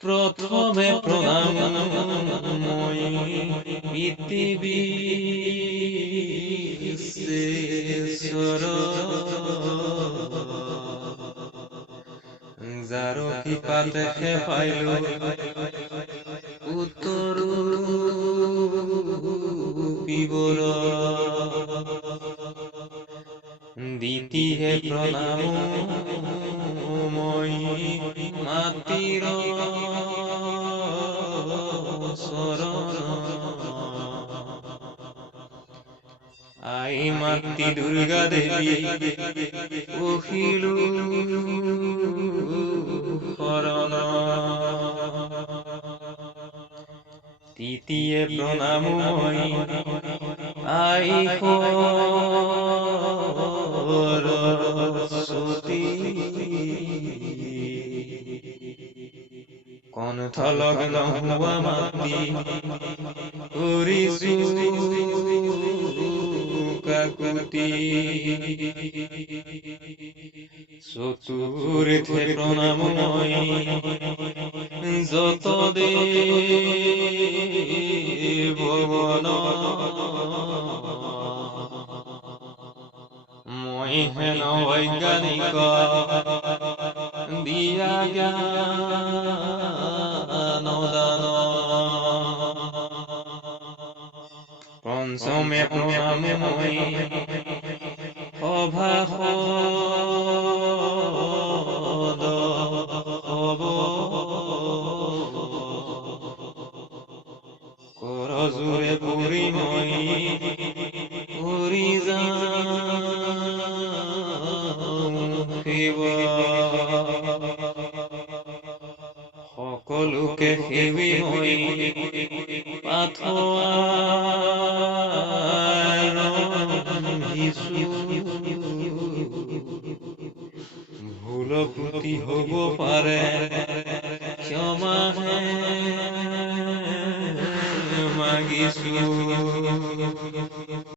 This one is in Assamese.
প্রথমে প্রণাম মই পৃথিবীশ্বর যার কৃপাতে পাইল উত্তর পিবর দ্বিতীয় প্রণাম মই মাতির শরণ আই মাতৃ দুর্গা দেবী কহিলু শরণ তৃতীয় প্রণাম মই আই সরস্বতী কণ্ঠ লগ্ন হুয়া মাতি করিছু কাকুতি চতুর্থে প্রণাম মই যত দেবগণ মই হেন বৈজ্ঞানিক দিয়া জ্ঞান দান পঞ্চমে প্রণাম মই অভাসদ হব কৰজোৰে পুৰি মই উৰি যাওঁ সকলোকে সেবি মই ভুল ত্ৰুটি হব পাৰে ক্ষমা মাগিছো